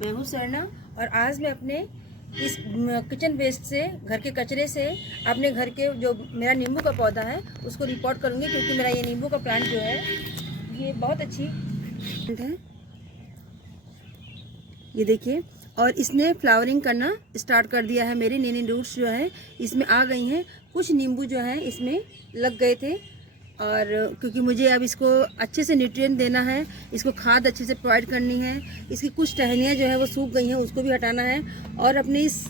मैं हूँ सरना और आज मैं अपने इस किचन वेस्ट से, घर के कचरे से अपने घर के जो मेरा नींबू का पौधा है उसको रिपोर्ट करूँगी, क्योंकि मेरा ये नींबू का प्लांट जो है ये बहुत अच्छी है। ये देखिए, और इसने फ्लावरिंग करना स्टार्ट कर दिया है। मेरी नई नई रूट्स जो है इसमें आ गई हैं। कुछ नींबू जो है इसमें लग गए थे, और क्योंकि मुझे अब इसको अच्छे से न्यूट्रिएंट देना है, इसको खाद अच्छे से प्रोवाइड करनी है, इसकी कुछ टहनियाँ जो है वो सूख गई हैं उसको भी हटाना है, और अपने इस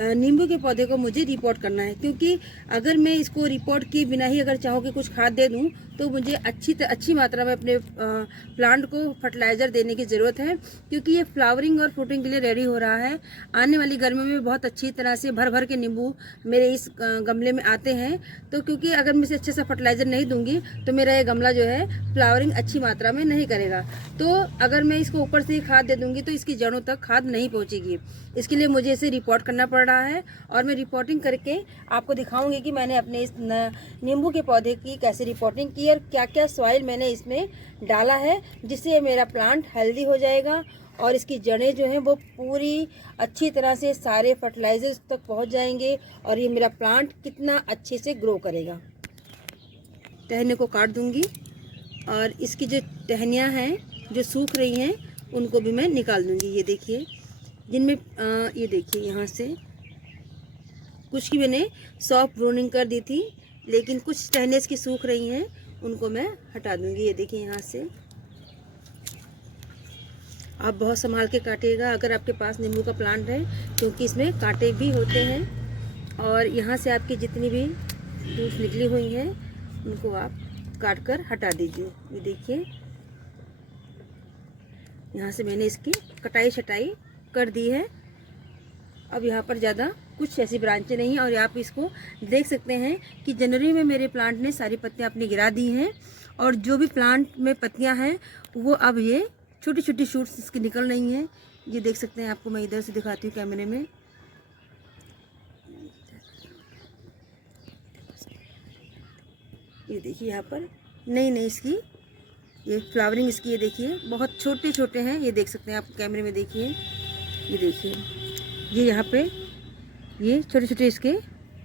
नींबू के पौधे को मुझे रिपोर्ट करना है। क्योंकि अगर मैं इसको रिपोर्ट किए बिना ही अगर चाहूँ कि कुछ खाद दे दूँ तो मुझे अच्छी मात्रा में अपने प्लांट को फर्टिलाइज़र देने की ज़रूरत है, क्योंकि ये फ्लावरिंग और फ्रूटिंग के लिए रेडी हो रहा है। आने वाली गर्मियों में बहुत अच्छी तरह से भर भर के नींबू मेरे इस गमले में आते हैं। तो क्योंकि अगर मैं इसे अच्छे से फर्टिलाइज़र नहीं दूंगी तो मेरा ये गमला जो है फ्लावरिंग अच्छी मात्रा में नहीं करेगा। तो अगर मैं इसको ऊपर से ही खाद दे दूंगी तो इसकी जड़ों तक खाद नहीं पहुँचेगी। इसके लिए मुझे इसे रिपोर्ट करना पड़ रहा है, और मैं रिपोर्टिंग करके आपको दिखाऊंगी कि मैंने अपने इस नींबू के पौधे की कैसे रिपोर्टिंग की और क्या क्या सॉइल मैंने इसमें डाला है, जिससे मेरा प्लांट हेल्दी हो जाएगा और इसकी जड़ें जो हैं वो पूरी अच्छी तरह से सारे फर्टिलाइजर्स तक पहुंच जाएंगे, और ये मेरा प्लांट कितना अच्छे से ग्रो करेगा। टहनियों को काट दूंगी, और इसकी जो टहनियाँ हैं जो सूख रही हैं उनको भी मैं निकाल दूंगी। ये देखिए, जिनमें ये देखिए यहाँ से कुछ की मैंने सॉफ्ट ब्रूनिंग कर दी थी, लेकिन कुछ टहनियाँ इसकी सूख रही हैं, उनको मैं हटा दूंगी। ये देखिए, यहाँ से आप बहुत संभाल के काटिएगा अगर आपके पास नींबू का प्लांट है, क्योंकि इसमें कांटे भी होते हैं। और यहाँ से आपकी जितनी भी धूप निकली हुई हैं उनको आप काट कर हटा दीजिए। ये देखिए, यहाँ से मैंने इसकी कटाई छटाई कर दी है। अब यहाँ पर ज़्यादा कुछ ऐसी ब्रांचें नहीं हैं, और आप इसको देख सकते हैं कि जनवरी में मेरे प्लांट ने सारी पत्तियाँ अपनी गिरा दी हैं, और जो भी प्लांट में पत्तियाँ हैं वो अब ये छोटी छोटी शूट्स इसकी निकल रही हैं। ये देख सकते हैं, आपको मैं इधर से दिखाती हूँ कैमरे में। ये देखिए, यहाँ पर नई नई इसकी ये फ्लावरिंग इसकी, ये देखिए बहुत छोटे छोटे हैं। ये देख सकते हैं आप कैमरे में, देखिए ये देखिए, ये यहाँ पे ये छोटे छोटे इसके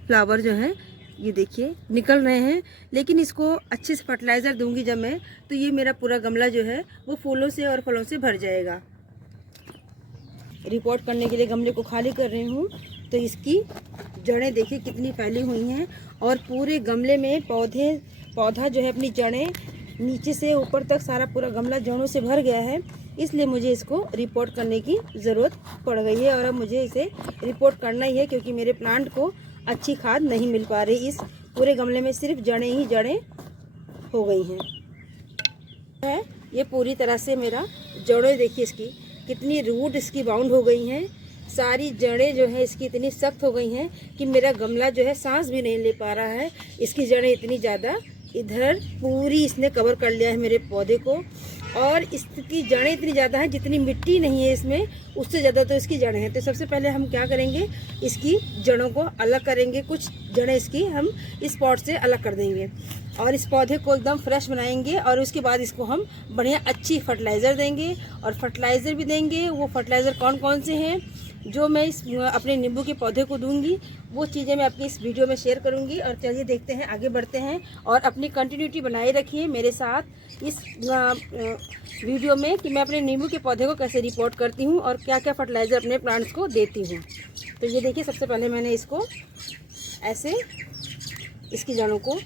फ्लावर जो हैं ये देखिए निकल रहे हैं। लेकिन इसको अच्छे से फर्टिलाइज़र दूंगी जब मैं, तो ये मेरा पूरा गमला जो है वो फूलों से और फलों से भर जाएगा। रिपोर्ट करने के लिए गमले को खाली कर रही हूँ, तो इसकी जड़ें देखिए कितनी फैली हुई हैं, और पूरे गमले में पौधा जो है अपनी जड़ें नीचे से ऊपर तक सारा पूरा गमला जड़ों से भर गया है। इसलिए मुझे इसको रिपोर्ट करने की ज़रूरत पड़ गई है, और अब मुझे इसे रिपोर्ट करना ही है, क्योंकि मेरे प्लांट को अच्छी खाद नहीं मिल पा रही। इस पूरे गमले में सिर्फ जड़ें ही जड़ें हो गई हैं। ये पूरी तरह से मेरा जड़ें देखिए इसकी कितनी रूट इसकी बाउंड हो गई हैं। सारी जड़ें जो है इसकी इतनी सख्त हो गई हैं कि मेरा गमला जो है सांस भी नहीं ले पा रहा है। इसकी जड़ें इतनी ज़्यादा, इधर पूरी इसने कवर कर लिया है मेरे पौधे को, और इसकी जड़ें इतनी ज़्यादा हैं जितनी मिट्टी नहीं है इसमें, उससे ज़्यादा तो इसकी जड़ें हैं। तो सबसे पहले हम क्या करेंगे, इसकी जड़ों को अलग करेंगे। कुछ जड़ें इसकी हम इस पॉट से अलग कर देंगे, और इस पौधे को एकदम फ्रेश बनाएंगे, और उसके बाद इसको हम बढ़िया अच्छी फर्टिलाइज़र देंगे। और फर्टिलाइज़र भी देंगे, वो फर्टिलाइज़र कौन कौन से हैं जो मैं इस अपने नींबू के पौधे को दूंगी, वो चीज़ें मैं अपनी इस वीडियो में शेयर करूंगी। और चलिए देखते हैं, आगे बढ़ते हैं, और अपनी कंटिन्यूटी बनाए रखिए मेरे साथ इस वीडियो में कि मैं अपने नींबू के पौधे को कैसे रिपोर्ट करती हूँ और क्या क्या फर्टिलाइज़र अपने प्लांट्स को देती हूँ। तो ये देखिए, सबसे पहले मैंने इसको ऐसे इसकी जड़ों को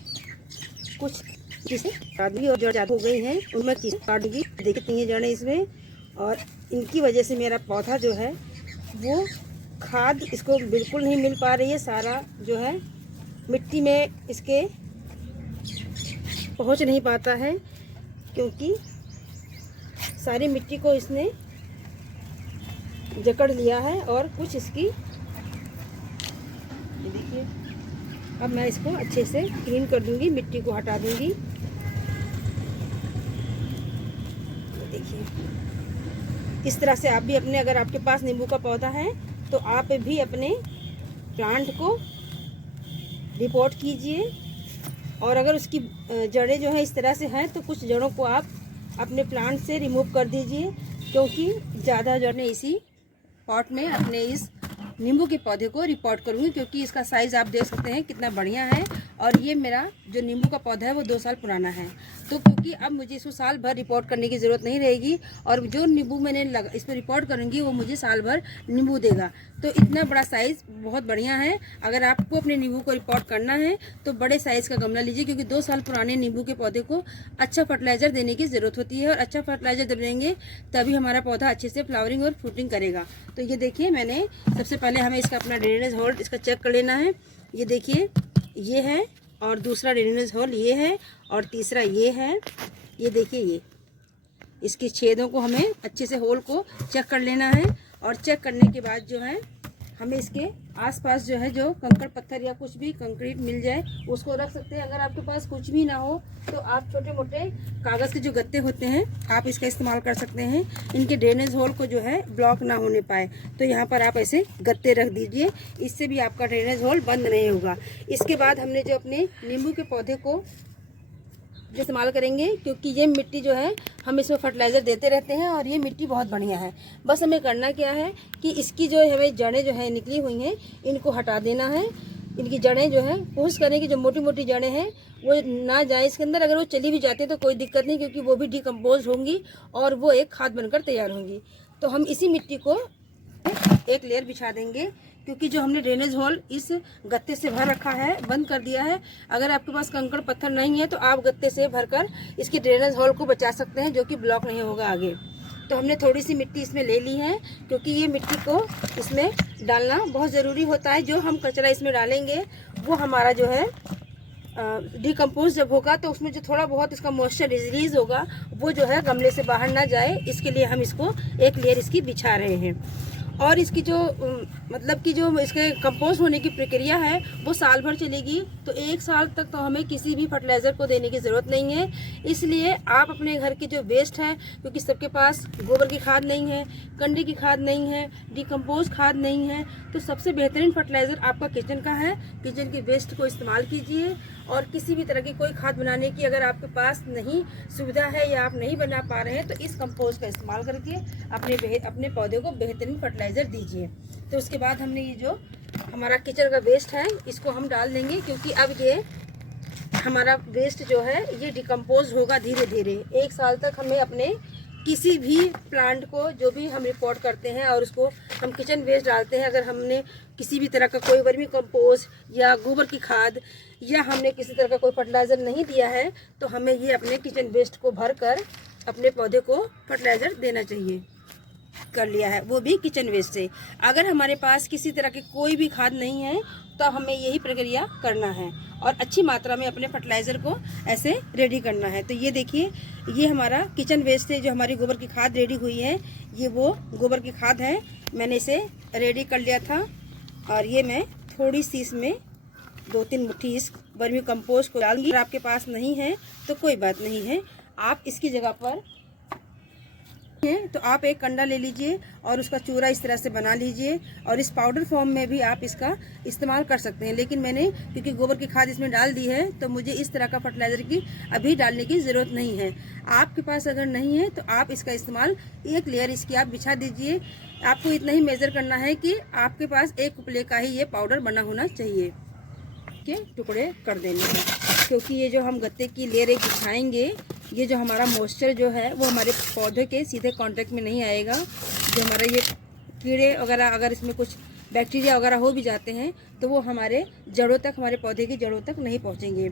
कुछ चीज़ें काट दी, और जो ज़्यादा हो गई हैं उनमें चीज़ें काट दी। देखती हैं जड़ें इसमें, और इनकी वजह से मेरा पौधा जो है वो खाद इसको बिल्कुल नहीं मिल पा रही है। सारा जो है मिट्टी में इसके पहुंच नहीं पाता है, क्योंकि सारी मिट्टी को इसने जकड़ लिया है। और कुछ इसकी, ये देखिए, अब मैं इसको अच्छे से क्लीन कर दूंगी, मिट्टी को हटा दूंगी। देखिए, इस तरह से आप भी अपने, अगर आपके पास नींबू का पौधा है तो आप भी अपने प्लांट को रिपोर्ट कीजिए। और अगर उसकी जड़ें जो है इस तरह से हैं तो कुछ जड़ों को आप अपने प्लांट से रिमूव कर दीजिए, क्योंकि ज़्यादा जड़ें इसी पॉट में अपने इस नींबू के पौधे को रिपोर्ट करूँगी, क्योंकि इसका साइज़ आप देख सकते हैं कितना बढ़िया है। और ये मेरा जो नींबू का पौधा है वो 2 साल पुराना है, तो क्योंकि अब मुझे इसको साल भर रिपोर्ट करने की ज़रूरत नहीं रहेगी, और जो नींबू मैंने इस पर रिपोर्ट करूँगी वो मुझे साल भर नींबू देगा। तो इतना बड़ा साइज़ बहुत बढ़िया है। अगर आपको अपने नींबू को रिपोर्ट करना है तो बड़े साइज़ का गमला लीजिए, क्योंकि 2 साल पुराने नींबू के पौधे को अच्छा फर्टिलाइज़र देने की ज़रूरत होती है, और अच्छा फर्टिलाइज़र जब देंगे तभी हमारा पौधा अच्छे से फ्लावरिंग और फ्रूटिंग करेगा। तो ये देखिए, मैंने सबसे पहले हमें इसका अपना ड्रेनेज होल इसका चेक कर लेना है। ये देखिए, ये है, और दूसरा ड्रेनेज होल ये है, और तीसरा ये है। ये देखिए, ये इसके छेदों को हमें अच्छे से होल को चेक कर लेना है। और चेक करने के बाद जो है हमें इसके आसपास जो है जो कंकड़ पत्थर या कुछ भी कंक्रीट मिल जाए उसको रख सकते हैं। अगर आपके पास कुछ भी ना हो तो आप छोटे मोटे कागज़ के जो गत्ते होते हैं आप इसका इस्तेमाल कर सकते हैं। इनके ड्रेनेज होल को जो है ब्लॉक ना होने पाए तो यहाँ पर आप ऐसे गत्ते रख दीजिए, इससे भी आपका ड्रेनेज होल बंद नहीं होगा। इसके बाद हमने जो अपने नींबू के पौधे को जो इस्तेमाल करेंगे, क्योंकि ये मिट्टी जो है हम इसमें फर्टिलाइज़र देते रहते हैं और ये मिट्टी बहुत बढ़िया है। बस हमें करना क्या है कि इसकी जो हमें जड़ें जो है निकली हुई हैं इनको हटा देना है। इनकी जड़ें जो है कोशिश करें कि जो मोटी मोटी जड़ें हैं वो ना जाए इसके अंदर। अगर वो चली भी जाती है तो कोई दिक्कत नहीं, क्योंकि वो भी डिकम्पोज होंगी और वो एक खाद बनकर तैयार होंगी। तो हम इसी मिट्टी को एक लेयर बिछा देंगे, क्योंकि जो हमने ड्रेनेज होल इस गत्ते से भर रखा है, बंद कर दिया है। अगर आपके पास कंकड़ पत्थर नहीं है तो आप गत्ते से भरकर इसके ड्रेनेज होल को बचा सकते हैं, जो कि ब्लॉक नहीं होगा आगे। तो हमने थोड़ी सी मिट्टी इसमें ले ली है, क्योंकि ये मिट्टी को इसमें डालना बहुत ज़रूरी होता है। जो हम कचरा इसमें डालेंगे वो हमारा जो है डिकम्पोज जब होगा तो उसमें जो थोड़ा बहुत इसका मॉइस्चर रिलीज होगा वो जो है गमले से बाहर ना जाए, इसके लिए हम इसको एक लेयर इसकी बिछा रहे हैं। और इसकी जो मतलब कि जो इसके कंपोस्ट होने की प्रक्रिया है वो साल भर चलेगी, तो 1 साल तक तो हमें किसी भी फर्टिलाइज़र को देने की ज़रूरत नहीं है। इसलिए आप अपने घर की जो वेस्ट है, क्योंकि सबके पास गोबर की खाद नहीं है, कंडे की खाद नहीं है, डिकम्पोज खाद नहीं है, तो सबसे बेहतरीन फर्टिलाइज़र आपका किचन का है। किचन के वेस्ट को इस्तेमाल कीजिए, और किसी भी तरह की कोई खाद बनाने की अगर आपके पास नहीं सुविधा है या आप नहीं बना पा रहे हैं तो इस कंपोस्ट का इस्तेमाल करके अपने पौधे को बेहतरीन फर्टिलाइज़र दीजिए। तो उसके बाद हमने ये जो हमारा किचन का वेस्ट है इसको हम डाल देंगे, क्योंकि अब ये हमारा वेस्ट जो है ये डिकम्पोज होगा धीरे धीरे। 1 साल तक हमें अपने किसी भी प्लांट को जो भी हम रिपोर्ट करते हैं और उसको हम किचन वेस्ट डालते हैं, अगर हमने किसी भी तरह का कोई वर्मी कंपोस्ट या गोबर की खाद या हमने किसी तरह का कोई फर्टिलाइज़र नहीं दिया है तो हमें ये अपने किचन वेस्ट को भरकर अपने पौधे को फर्टिलाइज़र देना चाहिए। कर लिया है वो भी किचन वेस्ट से। अगर हमारे पास किसी तरह की कोई भी खाद नहीं है तो हमें यही प्रक्रिया करना है और अच्छी मात्रा में अपने फर्टिलाइज़र को ऐसे रेडी करना है। तो ये देखिए, ये हमारा किचन वेस्ट से जो हमारी गोबर की खाद रेडी हुई है, ये वो गोबर की खाद है। मैंने इसे रेडी कर लिया था और ये मैं थोड़ी सी इसमें 2-3 मुट्ठी इस वर्मी कंपोस्ट को डालूंगी। अगर आपके पास नहीं है तो कोई बात नहीं है, आप इसकी जगह पर तो आप एक कंडा ले लीजिए और उसका चूरा इस तरह से बना लीजिए, और इस पाउडर फॉर्म में भी आप इसका इस्तेमाल कर सकते हैं। लेकिन मैंने क्योंकि गोबर की खाद इसमें डाल दी है तो मुझे इस तरह का फर्टिलाइज़र की अभी डालने की ज़रूरत नहीं है। आपके पास अगर नहीं है तो आप इसका इस्तेमाल एक लेयर इसकी आप बिछा दीजिए। आपको इतना ही मेज़र करना है कि आपके पास 1 कुपले का ही ये पाउडर बना होना चाहिए के टुकड़े कर देने हैं, क्योंकि ये जो हम गत्ते की लेयर एक बिछाएंगे, ये जो हमारा मॉइस्चर जो है वो हमारे पौधे के सीधे कांटेक्ट में नहीं आएगा। जो हमारा ये कीड़े वगैरह अगर इसमें कुछ बैक्टीरिया वगैरह हो भी जाते हैं तो वो हमारे जड़ों तक, हमारे पौधे की जड़ों तक नहीं पहुंचेंगे।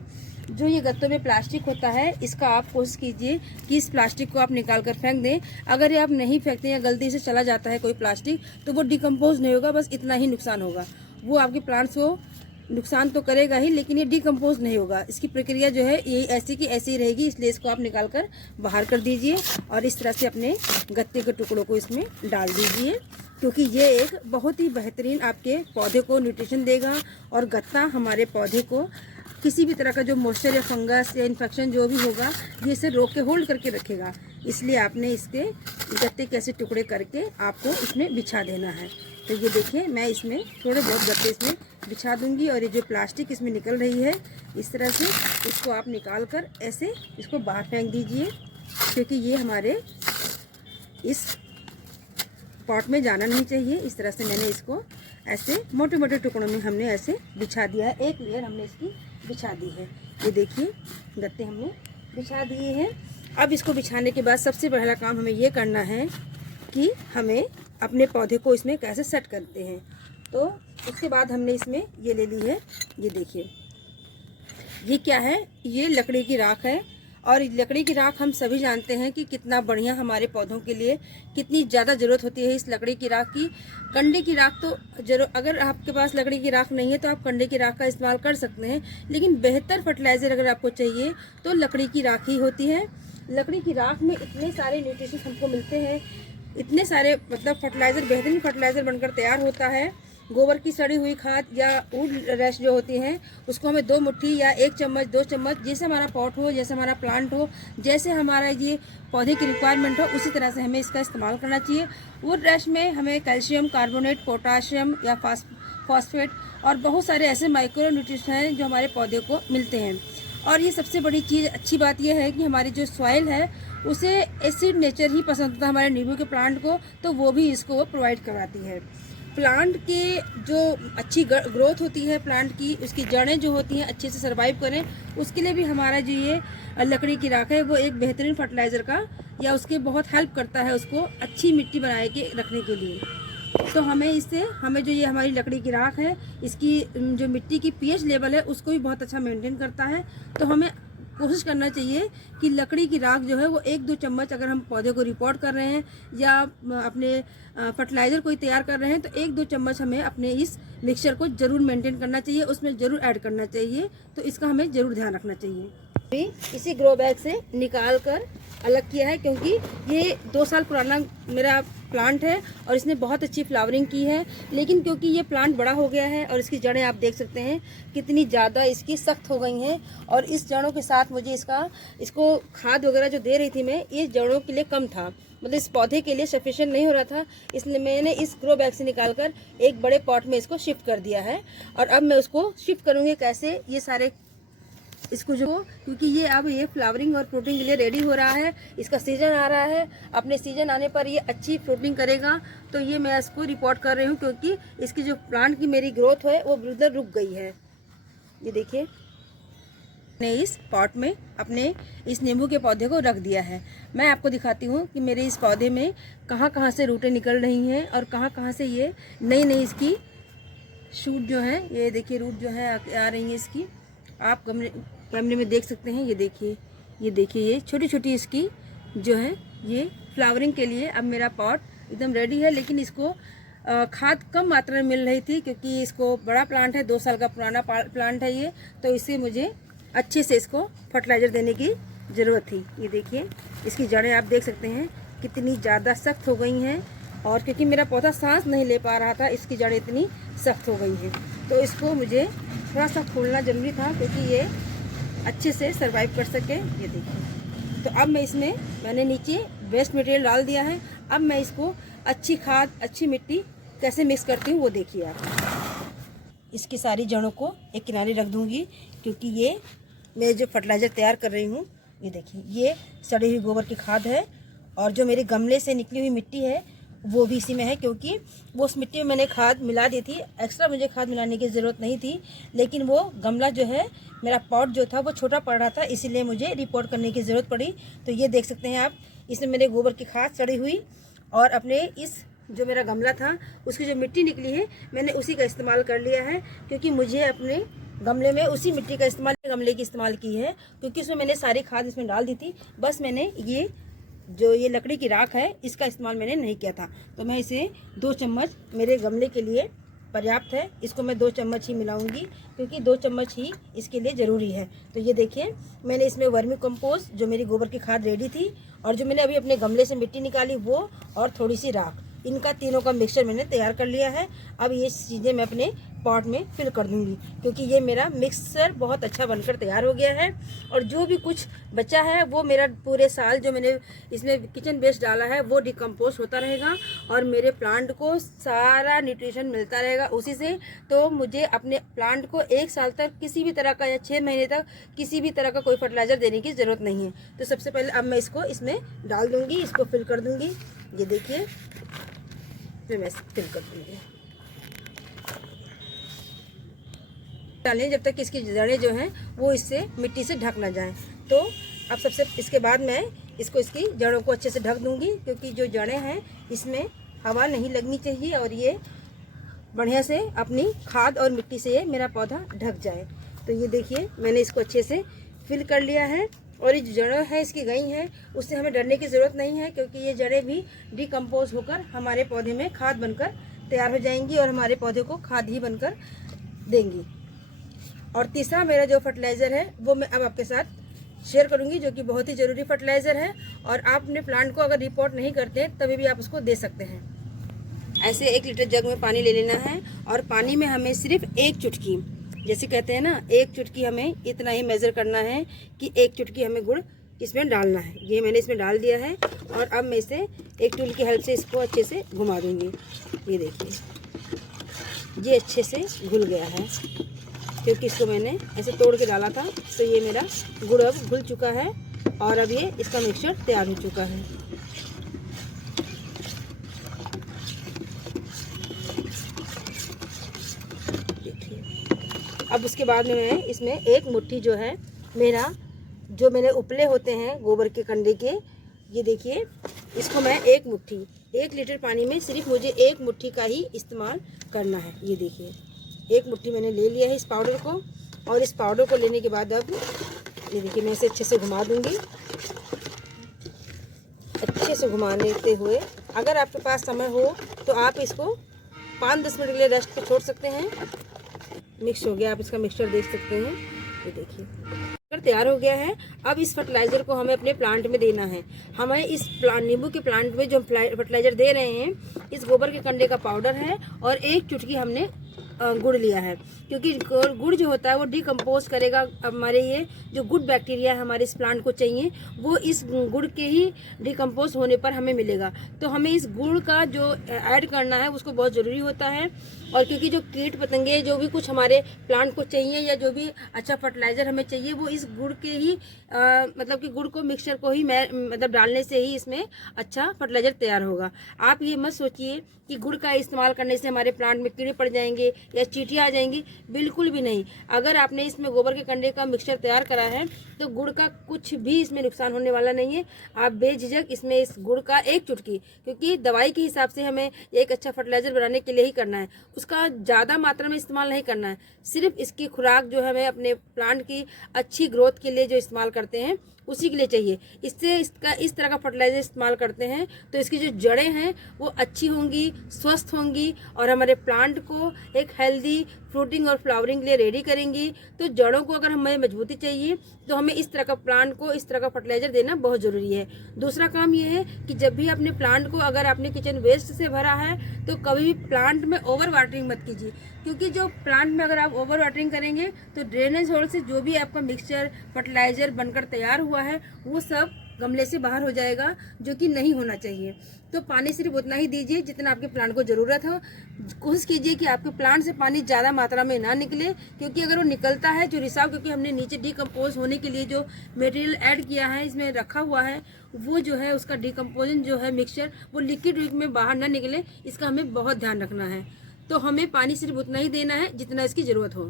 जो ये गत्तों में प्लास्टिक होता है इसका आप कोशिश कीजिए कि इस प्लास्टिक को आप निकाल कर फेंक दें। अगर ये आप नहीं फेंकते या गलती से चला जाता है कोई प्लास्टिक तो वो डिकम्पोज नहीं होगा, बस इतना ही नुकसान होगा। वो आपके प्लांट्स को नुकसान तो करेगा ही लेकिन ये डिकम्पोज नहीं होगा। इसकी प्रक्रिया जो है ये ऐसी की ऐसी ही रहेगी, इसलिए इसको आप निकाल कर बाहर कर दीजिए और इस तरह से अपने गत्ते के टुकड़ों को इसमें डाल दीजिए, क्योंकि ये एक बहुत ही बेहतरीन आपके पौधे को न्यूट्रिशन देगा। और गत्ता हमारे पौधे को किसी भी तरह का जो मॉइस्चर या फंगस या इन्फेक्शन जो भी होगा ये इसे रोक के होल्ड करके रखेगा। इसलिए आपने इसके गत्ते के ऐसे टुकड़े करके आपको इसमें बिछा देना है। तो ये देखिए, मैं इसमें थोड़े बहुत गत्ते इसमें बिछा दूंगी और ये जो प्लास्टिक इसमें निकल रही है इस तरह से इसको आप निकाल कर ऐसे इसको बाहर फेंक दीजिए, क्योंकि ये हमारे इस पॉट में जाना नहीं चाहिए। इस तरह से मैंने इसको ऐसे मोटे मोटे टुकड़ों में हमने ऐसे बिछा दिया है। एक लेयर हमने इसकी बिछा दी है। ये देखिए गत्ते हमने बिछा दिए हैं। अब इसको बिछाने के बाद सबसे पहला काम हमें ये करना है कि हमें अपने पौधे को इसमें कैसे सेट करते हैं। तो उसके बाद हमने इसमें ये ले ली है, ये देखिए ये क्या है, ये लकड़ी की राख है। और लकड़ी की राख हम सभी जानते हैं कि कितना बढ़िया हमारे पौधों के लिए, कितनी ज़्यादा ज़रूरत होती है इस लकड़ी की राख की। कंडे की राख तो जरूर, अगर आपके पास लकड़ी की राख नहीं है तो आप कंडे की राख का इस्तेमाल कर सकते हैं, लेकिन बेहतर फर्टिलाइज़र अगर आपको चाहिए तो लकड़ी की राख ही होती है। लकड़ी की राख में इतने सारे न्यूट्रिशन हमको मिलते हैं, इतने सारे मतलब फर्टिलाइज़र, बेहतरीन फर्टिलाइज़र बनकर तैयार होता है। गोबर की सड़ी हुई खाद या वुड रैश जो होती हैं उसको हमें 2 मुट्ठी या 1 चम्मच 2 चम्मच, जैसे हमारा पॉट हो, जैसे हमारा प्लांट हो, जैसे हमारा ये पौधे की रिक्वायरमेंट हो, उसी तरह से हमें इसका इस्तेमाल करना चाहिए। वुड रैश में हमें कैल्शियम कार्बोनेट, पोटाशियम या फॉस्फेट और बहुत सारे ऐसे माइक्रो न्यूट्रिशन हैं जो हमारे पौधे को मिलते हैं। और ये सबसे बड़ी चीज़, अच्छी बात यह है कि हमारी जो सॉइल है उसे एसिड नेचर ही पसंद होता है हमारे नींबू के प्लांट को, तो वो भी इसको प्रोवाइड करवाती है। प्लांट के जो अच्छी ग्रोथ होती है प्लांट की, उसकी जड़ें जो होती हैं अच्छे से सर्वाइव करें, उसके लिए भी हमारा जो ये लकड़ी की राख है वो एक बेहतरीन फर्टिलाइज़र का या उसके बहुत हेल्प करता है उसको अच्छी मिट्टी बनाए के रखने के लिए। तो हमें इससे, हमें जो ये हमारी लकड़ी की राख है इसकी जो मिट्टी की पीएच लेवल है उसको भी बहुत अच्छा मेंटेन करता है। तो हमें कोशिश करना चाहिए कि लकड़ी की राख जो है वो 1-2 चम्मच, अगर हम पौधे को रिपोर्ट कर रहे हैं या अपने फर्टिलाइज़र कोई तैयार कर रहे हैं तो 1-2 चम्मच हमें अपने इस मिक्सचर को ज़रूर मेंटेन करना चाहिए, उसमें ज़रूर ऐड करना चाहिए। तो इसका हमें ज़रूर ध्यान रखना चाहिए। इसी ग्रो बैग से निकाल कर अलग किया है क्योंकि ये 2 साल पुराना मेरा प्लांट है और इसने बहुत अच्छी फ्लावरिंग की है, लेकिन क्योंकि ये प्लांट बड़ा हो गया है और इसकी जड़ें आप देख सकते हैं कितनी ज़्यादा इसकी सख्त हो गई हैं। और इस जड़ों के साथ मुझे इसको खाद वगैरह जो दे रही थी मैं, ये जड़ों के लिए कम था, मतलब इस पौधे के लिए सफिशिएंट नहीं हो रहा था, इसलिए मैंने इस ग्रो बैग से निकालकर एक बड़े पॉट में इसको शिफ्ट कर दिया है। और अब मैं उसको शिफ्ट करूँगी कैसे, ये सारे इसको जो, क्योंकि ये अब ये फ्लावरिंग और फ्रूटिंग के लिए रेडी हो रहा है, इसका सीजन आ रहा है, अपने सीजन आने पर ये अच्छी फ्रूटिंग करेगा। तो ये मैं इसको रिपोर्ट कर रही हूँ क्योंकि इसकी जो प्लांट की मेरी ग्रोथ है वो उधर रुक गई है। ये देखिए मैंने इस पॉट में अपने इस नींबू के पौधे को रख दिया है। मैं आपको दिखाती हूँ कि मेरे इस पौधे में कहाँ कहाँ से रूटें निकल रही हैं और कहाँ कहाँ से ये नई नई इसकी शूट जो है, ये देखिए रूट जो है आ रही है इसकी, आप कैमरे में देख सकते हैं। ये देखिए ये छोटी छोटी इसकी जो है ये फ्लावरिंग के लिए अब मेरा पॉट एकदम रेडी है। लेकिन इसको खाद कम मात्रा में मिल रही थी क्योंकि इसको बड़ा प्लांट है, 2 साल का पुराना प्लांट है ये, तो इससे मुझे अच्छे से इसको फर्टिलाइज़र देने की ज़रूरत थी। ये देखिए इसकी जड़ें आप देख सकते हैं कितनी ज़्यादा सख्त हो गई हैं, और क्योंकि मेरा पौधा सांस नहीं ले पा रहा था इसकी जड़ें इतनी सख्त हो गई हैं, तो इसको मुझे थोड़ा सा खोलना ज़रूरी था क्योंकि ये अच्छे से सर्वाइव कर सके। ये देखिए, तो अब मैं इसमें, मैंने नीचे वेस्ट मटेरियल डाल दिया है, अब मैं इसको अच्छी खाद, अच्छी मिट्टी कैसे मिक्स करती हूँ वो देखिए आप। इसकी सारी जड़ों को एक किनारे रख दूँगी क्योंकि ये मैं जो फर्टिलाइज़र तैयार कर रही हूँ, ये देखिए ये सड़ी हुई गोबर की खाद है और जो मेरे गमले से निकली हुई मिट्टी है वो भी इसी में है, क्योंकि वो उस मिट्टी में मैंने खाद मिला दी थी, एक्स्ट्रा मुझे खाद मिलाने की ज़रूरत नहीं थी, लेकिन वो गमला जो है, मेरा पॉट जो था वो छोटा पड़ रहा था, इसीलिए मुझे रिपोर्ट करने की ज़रूरत पड़ी। तो ये देख सकते हैं आप, इसमें मेरे गोबर की खाद सड़ी हुई और अपने इस जो मेरा गमला था उसकी जो मिट्टी निकली है मैंने उसी का इस्तेमाल कर लिया है, क्योंकि मुझे अपने गमले में उसी मिट्टी का इस्तेमाल, गमले की इस्तेमाल की है क्योंकि उसमें मैंने सारी खाद इसमें डाल दी थी। बस मैंने ये जो ये लकड़ी की राख है इसका इस्तेमाल मैंने नहीं किया था, तो मैं इसे 2 चम्मच मेरे गमले के लिए पर्याप्त है, इसको मैं 2 चम्मच ही मिलाऊंगी क्योंकि 2 चम्मच ही इसके लिए ज़रूरी है। तो ये देखिए मैंने इसमें वर्मी कंपोस्ट, जो मेरी गोबर की खाद रेडी थी, और जो मैंने अभी अपने गमले से मिट्टी निकाली वो, और थोड़ी सी राख, इनका तीनों का मिक्सचर मैंने तैयार कर लिया है। अब ये चीज़ें मैं अपने पॉट में फिल कर दूंगी क्योंकि ये मेरा मिक्सचर बहुत अच्छा बनकर तैयार हो गया है। और जो भी कुछ बचा है वो मेरा पूरे साल जो मैंने इसमें किचन वेस्ट डाला है वो डिकम्पोस्ट होता रहेगा और मेरे प्लांट को सारा न्यूट्रिशन मिलता रहेगा उसी से। तो मुझे अपने प्लांट को 1 साल तक किसी भी तरह का, या 6 महीने तक किसी भी तरह का कोई फर्टिलाइज़र देने की ज़रूरत नहीं है। तो सबसे पहले अब मैं इसको इसमें डाल दूँगी, इसको फिल कर दूँगी। ये देखिए इसमें मैं फिल कर दूँगी। डालें जब तक इसकी जड़ें जो हैं वो इससे मिट्टी से ढक ना जाएं। तो अब सबसे इसके बाद मैं इसकी जड़ों को अच्छे से ढक दूँगी, क्योंकि जो जड़ें हैं इसमें हवा नहीं लगनी चाहिए और ये बढ़िया से अपनी खाद और मिट्टी से ये मेरा पौधा ढक जाए। तो ये देखिए मैंने इसको अच्छे से फिल कर लिया है और ये जो जड़ें हैं इसकी गई हैं, उससे हमें डरने की ज़रूरत नहीं है, क्योंकि ये जड़ें भी डिकम्पोज होकर हमारे पौधे में खाद बनकर तैयार हो जाएंगी और हमारे पौधे को खाद ही बनकर देंगी। और तीसरा मेरा जो फर्टिलाइज़र है वो मैं अब आपके साथ शेयर करूंगी, जो कि बहुत ही ज़रूरी फर्टिलाइज़र है और आप अपने प्लांट को अगर रिपोर्ट नहीं करते तभी भी आप उसको दे सकते हैं। ऐसे 1 लीटर जग में पानी ले लेना है और पानी में हमें सिर्फ 1 चुटकी, जैसे कहते हैं ना 1 चुटकी, हमें इतना ही मेज़र करना है कि 1 चुटकी हमें गुड़ इसमें डालना है। ये मैंने इसमें डाल दिया है और अब मैं इसे एक टूल की हेल्प से इसको अच्छे से घुमा दूँगी। ये देखिए ये अच्छे से घुल गया है, क्योंकि इसको मैंने ऐसे तोड़ के डाला था। तो ये मेरा गुड़ अब घुल चुका है और अब ये इसका मिक्सचर तैयार हो चुका है। देखिए अब उसके बाद में मैं इसमें 1 मुट्ठी जो है मेरा जो मेरे उपले होते हैं गोबर के कंडे के, ये देखिए इसको मैं 1 मुट्ठी 1 लीटर पानी में सिर्फ मुझे 1 मुट्ठी का ही इस्तेमाल करना है। ये देखिए 1 मुट्ठी मैंने ले लिया है इस पाउडर को और इस पाउडर को लेने के बाद अब ये देखिए मैं इसे अच्छे से घुमा दूंगी। अच्छे से घुमाने हुए अगर आपके पास समय हो तो आप इसको 5-10 मिनट के लिए रेस्ट पे छोड़ सकते हैं। मिक्स हो गया, आप इसका मिक्सचर देख सकते हैं। ये देखिए तैयार हो गया है। अब इस फर्टिलाइज़र को हमें अपने प्लांट में देना है। हमें इस नींबू के प्लांट में जो फर्टिलाइज़र दे रहे हैं इस गोबर के कंडे का पाउडर है और 1 चुटकी हमने गुड़ लिया है, क्योंकि गुड़ जो होता है वो डिकम्पोज करेगा। हमारे ये जो गुड बैक्टीरिया हमारे इस प्लांट को चाहिए वो इस गुड़ के ही डिकम्पोज होने पर हमें मिलेगा। तो हमें इस गुड़ का जो ऐड करना है उसको बहुत ज़रूरी होता है। और क्योंकि जो कीट पतंगे जो भी कुछ हमारे प्लांट को चाहिए या जो भी अच्छा फर्टिलाइज़र हमें चाहिए वो इस गुड़ के ही मतलब कि गुड़ को मिक्सचर को ही मतलब डालने से ही इसमें अच्छा फर्टिलाइज़र तैयार होगा। आप ये मत सोचिए कि गुड़ का इस्तेमाल करने से हमारे प्लांट में कीड़े पड़ जाएंगे या चींटियाँ आ जाएंगी, बिल्कुल भी नहीं। अगर आपने इसमें गोबर के कंडे का मिक्सचर तैयार करा है तो गुड़ का कुछ भी इसमें नुकसान होने वाला नहीं है। आप बेझिझक इसमें इस गुड़ का 1 चुटकी, क्योंकि दवाई के हिसाब से हमें एक अच्छा फर्टिलाइज़र बनाने के लिए ही करना है, उसका ज़्यादा मात्रा में इस्तेमाल नहीं करना है। सिर्फ इसकी खुराक जो है हमें अपने प्लांट की अच्छी ग्रोथ के लिए जो इस्तेमाल करते हैं उसी के लिए चाहिए। इससे इसका इस तरह का फर्टिलाइज़र इस्तेमाल करते हैं तो इसकी जो जड़ें हैं वो अच्छी होंगी, स्वस्थ होंगी और हमारे प्लांट को एक हेल्दी फ्रूटिंग और फ्लावरिंग के लिए रेडी करेंगी। तो जड़ों को अगर हमें मजबूती चाहिए तो हमें इस तरह का प्लांट को इस तरह का फर्टिलाइज़र देना बहुत ज़रूरी है। दूसरा काम ये है कि जब भी अपने प्लांट को अगर आपने किचन वेस्ट से भरा है तो कभी भी प्लांट में ओवर वाटरिंग मत कीजिए, क्योंकि जो प्लांट में अगर आप ओवर वाटरिंग करेंगे तो ड्रेनेज होल से जो भी आपका मिक्सचर फर्टिलाइज़र बनकर तैयार हुआ है वो सब गमले से बाहर हो जाएगा, जो कि नहीं होना चाहिए। तो पानी सिर्फ उतना ही दीजिए जितना आपके प्लांट को ज़रूरत हो। कोशिश कीजिए कि आपके प्लांट से पानी ज़्यादा मात्रा में ना निकले, क्योंकि अगर वो निकलता है जो रिसाव, क्योंकि हमने नीचे डिकम्पोज होने के लिए जो मटेरियल ऐड किया है इसमें रखा हुआ है वो जो है उसका डिकम्पोजन जो है मिक्सचर वो लिक्विड रूप में बाहर ना निकले, इसका हमें बहुत ध्यान रखना है। तो हमें पानी सिर्फ उतना ही देना है जितना इसकी ज़रूरत हो।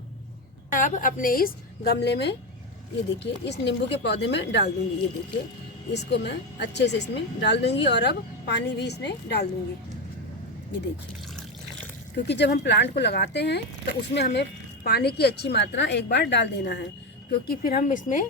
अब अपने इस गमले में ये देखिए इस नींबू के पौधे में डाल दूँगी। ये देखिए इसको मैं अच्छे से इसमें डाल दूँगी और अब पानी भी इसमें डाल दूँगी। ये देखिए, क्योंकि जब हम प्लांट को लगाते हैं तो उसमें हमें पानी की अच्छी मात्रा एक बार डाल देना है, क्योंकि फिर हम इसमें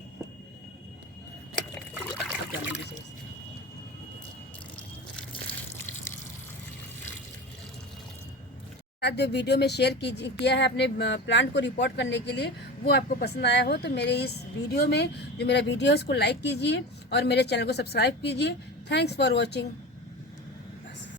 जो वीडियो में शेयर किया है अपने प्लांट को रिपोर्ट करने के लिए वो आपको पसंद आया हो तो मेरे इस वीडियो में जो मेरा वीडियो है उसको लाइक कीजिए और मेरे चैनल को सब्सक्राइब कीजिए। Thanks for watching.